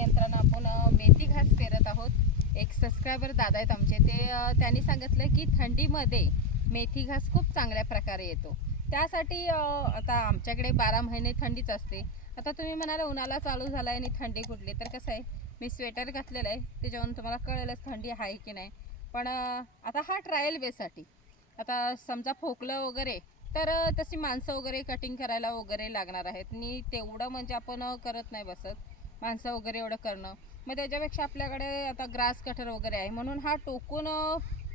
यंत्रानं आपण मेथी घास पेरत आहोत. एक सबस्क्रायबर दादा आहेत आमचे. ते त्यांनी सांगितलं की थंडीमध्ये मेथी घास खूप चांगल्या प्रकारे येतो. त्यासाठी आता आमच्याकडे बारा महिने थंडीच असते. आता तुम्ही म्हणाला उन्हाळा चालू झाला आहे आणि थंडी कुठली तर कसं आहे? मी स्वेटर घातलेलं आहे. त्याच्यावरून तुम्हाला कळेलच थंडी आहे की नाही. पण आता हा ट्रायल बेससाठी आता समजा खोकलं वगैरे तर तशी माणसं वगैरे कटिंग करायला वगैरे लागणार आहेत. आणि तेवढं म्हणजे आपण करत नाही बसत. माणसं वगैरे एवढं करणं. मग त्याच्यापेक्षा आपल्याकडे आता ग्रास कटर वगैरे आहे. म्हणून हा टोकून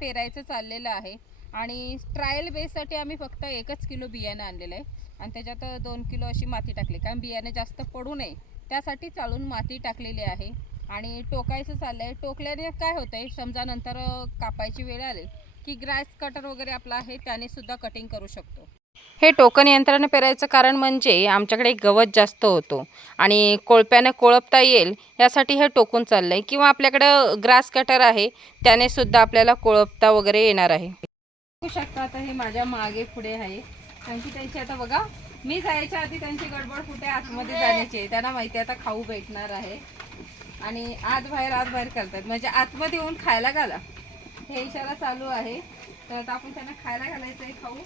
पेरायचं चाललेलं आहे. आणि ट्रायल बेससाठी आम्ही फक्त एकच किलो बियाणं आणलेलं आहे. आणि त्याच्यात दोन किलो अशी माती टाकली. कारण बियाणं जास्त पडू नये. त्यासाठी चालून माती टाकलेली आहे. आणि टोकायचं चाललं आहे टोकल्याने काय होतं आहे समजा नंतर कापायची वेळ आली. की ग्रास कटर वगैरे आपला आहे त्याने सुद्धा कटिंग करू शकतो. हे टोकन यंत्राने पेरायचं कारण म्हणजे आमच्याकडे गवत जास्त होतो आणि कोळप्याने कोळपता येईल यासाठी हे टोकून चाललं आहे किंवा आपल्याकडं ग्रास कटर आहे त्याने सुद्धा आपल्याला कोळपता वगैरे येणार आहे. बघू शकता आता हे माझ्या मागे पुढे आहे. त्यांची त्यांची आता बघा मी जायच्या आधी त्यांची गडबड कुठे आतमध्ये जाण्याची आहे त्यांना माहिती आहे आता खाऊ भेटणार आहे. आणि आत बाहेर आत बाहेर करतात. म्हणजे आतमध्ये येऊन खायला घाला. हे इशारा चालू आहे. तर आता आपण त्यांना खायला घालायचं आहे खाऊ.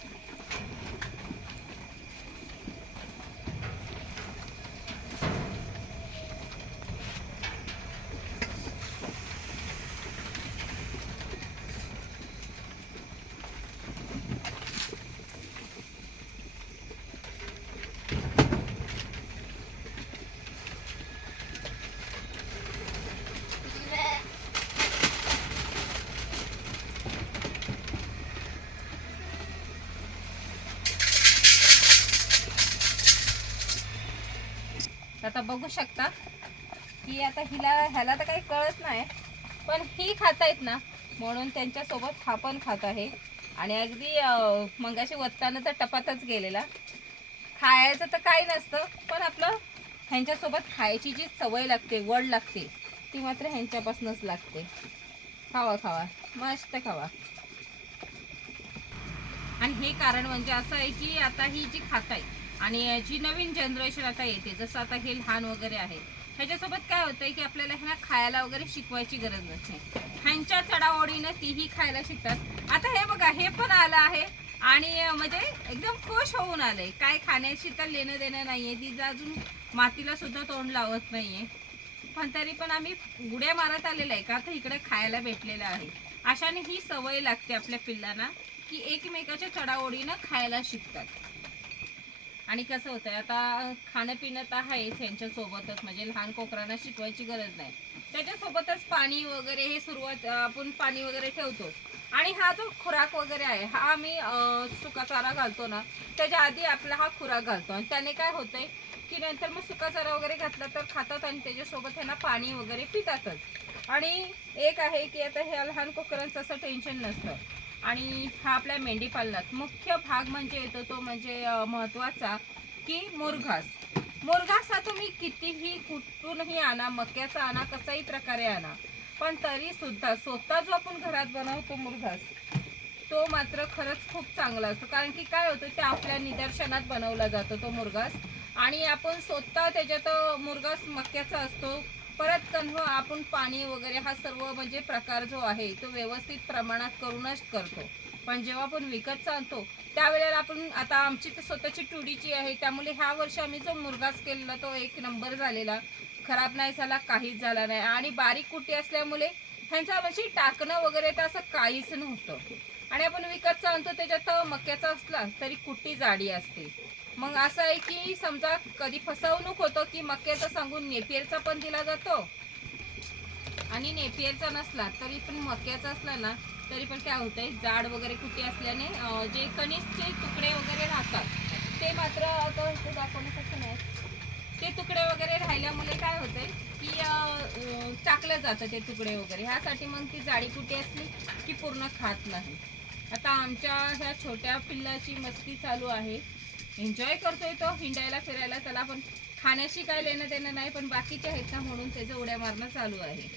आता बघू शकता की आता हिला ह्याला तर काही कळत नाही पण ही खातायत ना म्हणून त्यांच्यासोबत हा पण खात आहे. आणि अगदी मंगाशी मगाशी तर टपातच गेलेला. खायचं तर काही नसतं पण आपलं ह्यांच्यासोबत खायची जी सवय लागते वड लागते ती मात्र ह्यांच्यापासूनच लागते. खावा खावा. मस्त खावा. आणि हे कारण म्हणजे असं आहे की आता ही जी खात आहे आणि जी नवीन जनरेशन आता येते. जसं आता हे लहान वगैरे आहे. ह्याच्यासोबत काय होतंय की आपल्याला ह्यांना खायला वगैरे शिकवायची गरज नसते. ह्यांच्या चढाओढीनं तीही खायला शिकतात. आता हे बघा हे पण आलं आहे. आणि म्हणजे एकदम खुश होऊन आलंय. काय खाण्याशी तर लेणं देणं नाहीये. तिचं अजून मातीला सुद्धा तोंड लावत नाहीये. पण तरी पण आम्ही गुड्या मारत आलेलं आहे का? तर इकडे खायला भेटलेलं आहे. अशाने ही सवय लागते आपल्या पिल्लांना की एकमेकाच्या चढाओढीनं खायला शिकतात. आणि कसं होतंय आता खाणं पिणं तर आहेच यांच्यासोबतच म्हणजे लहान कोकरांना शिकवायची गरज नाही. त्याच्यासोबतच पाणी वगैरे हे सुरुवात आपण पाणी वगैरे ठेवतो. आणि हा जो खुराक वगैरे आहे हा आम्ही सुका चारा घालतो ना त्याच्या आधी आपला हा खुराक घालतो. आणि त्याने काय होतंय की नंतर मग सुका चारा वगैरे घातला तर खातात आणि त्याच्यासोबत ह्यांना पाणी वगैरे पितातच. आणि एक आहे की आता ह्या लहान कोकरांचं असं टेन्शन नसतं. आणि हा आपल्या मेंढी पालनात मुख्य भाग म्हणजे येतो तो म्हणजे महत्त्वाचा की मुरघास. मुरघास हा तुम्ही कितीही कुठूनही आणा मक्याचा आणा कसाही प्रकारे आणा पण तरी सुद्धा स्वतः जो आपण घरात बनवतो मुरघास तो मात्र खरंच खूप चांगला असतो. कारण की काय होतं ते आपल्या निदर्शनात बनवला जातो तो मुरघास. आणि आपण स्वतः त्याच्यात मुरघास मक्याचा असतो परत कन्ह हो, आपण पाणी वगैरे हा सर्व म्हणजे प्रकार जो आहे तो व्यवस्थित प्रमाणात करूनच करतो. पण जेव्हा आपण विकत चालतो त्यावेळेला आपण आता आमची तर स्वतःची टुडीची आहे त्यामुळे ह्या वर्षी आम्ही जो मुरगाच केलेला तो एक नंबर झालेला. खराब नाही झाला काहीच झाला नाही. आणि बारीक कुटी असल्यामुळे ह्यांचा म्हणजे टाकणं वगैरे तर असं काहीच नव्हतं. आणि आपण विकतचं आणतो त्याच्यात मक्याचा असला तरी कुट्टी जाडी असते. मग असं आहे की समजा कधी फसवणूक होतो की मक्याचं सांगून नेपियरचा पण दिला जातो आणि नेपियरचा नसला तरी पण मक्याचा असला ना तरी पण काय होतंय जाड वगैरे कुठे असल्याने जे कणीसचे तुकडे वगैरे राहतात ते मात्र आता इथे नाही. ते तुकडे वगैरे राहिल्यामुळे काय होतंय की टाकलं जातं ते तुकडे वगैरे. ह्यासाठी मग ती जाडी कुठे असली की पूर्ण खात नाही. आता आमच्या ह्या छोट्या पिल्लाची मस्ती चालू आहे. एन्जॉय करतोय तो हिंडायला फिरायला त्याला पण खाण्याशी काय लेणं देणं नाही पण बाकीचे आहेत ना म्हणून त्याचं उड्या मारणं चालू आहे.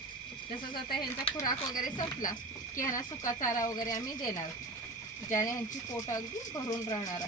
तसंच आता ह्यांचा खुराक वगैरे संपला की ह्यांना सुका चारा वगैरे आम्ही देणार. ज्याने ह्यांची पोट अगदी भरून राहणार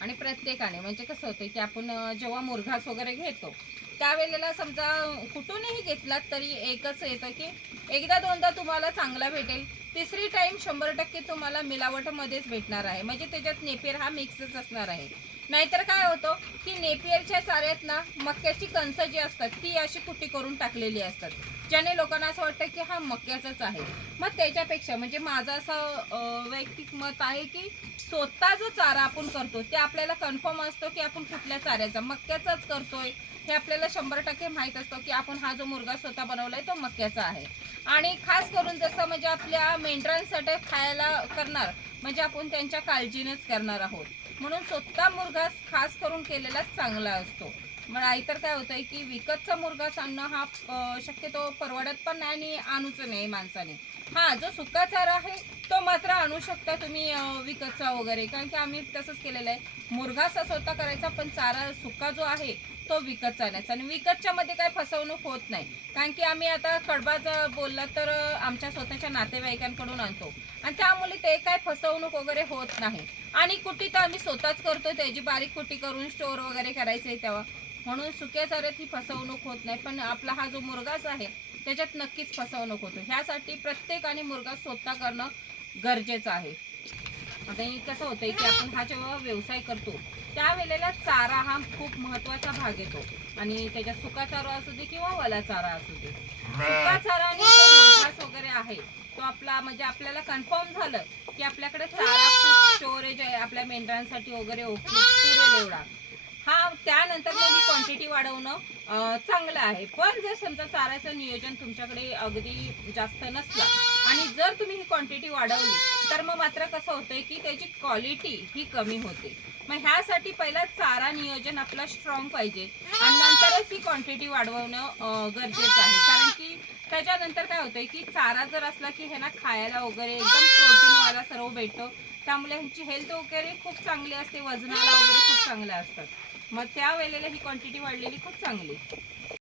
आणि प्रत्येकाने म्हणजे कसं होतं की आपण जेव्हा मुरघास वगैरे घेतो त्यावेळेला समजा कुठूनही घेतलात तरी एकच येतं की एकदा दोनदा तुम्हाला चांगला भेटेल. तिसरी टाईम शंभर टक्के तुम्हाला मिलावटमध्येच भेटणार आहे. म्हणजे त्याच्यात नेपेर हा मिक्सच असणार आहे. नाहीतर काय होतं की नेपियरच्या चाऱ्यात ना मक्याची कणसं जी असतात ती अशी कुटी करून टाकलेली असतात ज्याने लोकांना असं वाटतं की हा मक्याचाच आहे. मग त्याच्यापेक्षा म्हणजे माझं असं वैयक्तिक मत आहे की स्वतः जो चारा आपण करतो ते आपल्याला कन्फर्म असतो की आपण कुठल्या चाऱ्याचा मक्याचाच करतोय. हे आपल्याला शंभर टक्के माहीत असतं की आपण हा जो मुर्गा स्वतः बनवलाय तो मक्याचा आहे. आणि खास करून जसं म्हणजे आपल्या मेंढरांसाठी खायला करणार म्हणजे आपण त्यांच्या काळजीनेच करणार आहोत. म्हणून स्वतः मुर्गा खास करून केलेलाच चांगला असतो. मग नाहीतर काय होतंय की विकतचा मुर्गास आणणं हा शक्यतो परवडत पण नाही आणि आणूच नाही माणसाने. हा जो सुका चारा आहे तो मात्र आणू शकता तुम्ही विकतचा वगैरे. कारण की आम्ही तसंच केलेलं आहे. मुर्गा असा स्वतः करायचा पण चारा सुका जो आहे तो विकत चालायचा आणि विकतच्या मध्ये काय फसवणूक होत नाही. कारण की आम्ही आता कडबाचा बोलला तर आमच्या स्वतःच्या नातेवाईकांकडून आणतो. आणि त्यामुळे ते काय फसवणूक वगैरे होत नाही. आणि कुटी तर आम्ही स्वतःच करतो त्याची बारीक कुटी करून स्टोर वगैरे करायचे तेव्हा. म्हणून सुक्या चाऱ्यात ही फसवणूक होत नाही. पण आपला हा जो मुर्गाच आहे त्याच्यात नक्कीच फसवणूक होतो. ह्यासाठी प्रत्येकाने मुर्गा स्वतः करणं गरजेचं आहे. आता हे कसं होतंय की आपण हा जेव्हा व्यवसाय करतो त्यावेळेला चारा हा खूप महत्त्वाचा भाग येतो. आणि त्याच्यात सुका चारा असू दे किंवा वला चारा असू दे. सुका चारा आणि वगैरे आहे तो आपला म्हणजे आपल्याला कन्फर्म झालं की आपल्याकडे चारा खूप स्टोरेज आहे आपल्या मेंढरांसाठी वगैरे ओके पुरेल एवढा. हा त्यानंतर मग ही क्वांटिटी वाढवणं चांगलं आहे. पण जर समजा चाऱ्याचं नियोजन तुमच्याकडे अगदी जास्त नसलं आणि जर तुम्ही ही क्वांटिटी वाढवली तर मग मात्र कसं होतंय की त्याची क्वालिटी ही कमी होते. मग ह्यासाठी पहिला चारा नियोजन आपला स्ट्रॉंग पाहिजे आणि नंतरच ही क्वांटिटी वाढवणं गरजेचं आहे. कारण की त्याच्यानंतर काय होतंय की चारा जर असला की ह्यांना खायला वगैरे एकदम प्रोटीनवाला सर्व भेटतो. त्यामुळे ह्यांची हेल्थ वगैरे खूप चांगली असते वजनाला वगैरे खूप चांगल्या असतात मग त्या वेळेला ही क्वांटिटी वाढलेली खूप चांगली.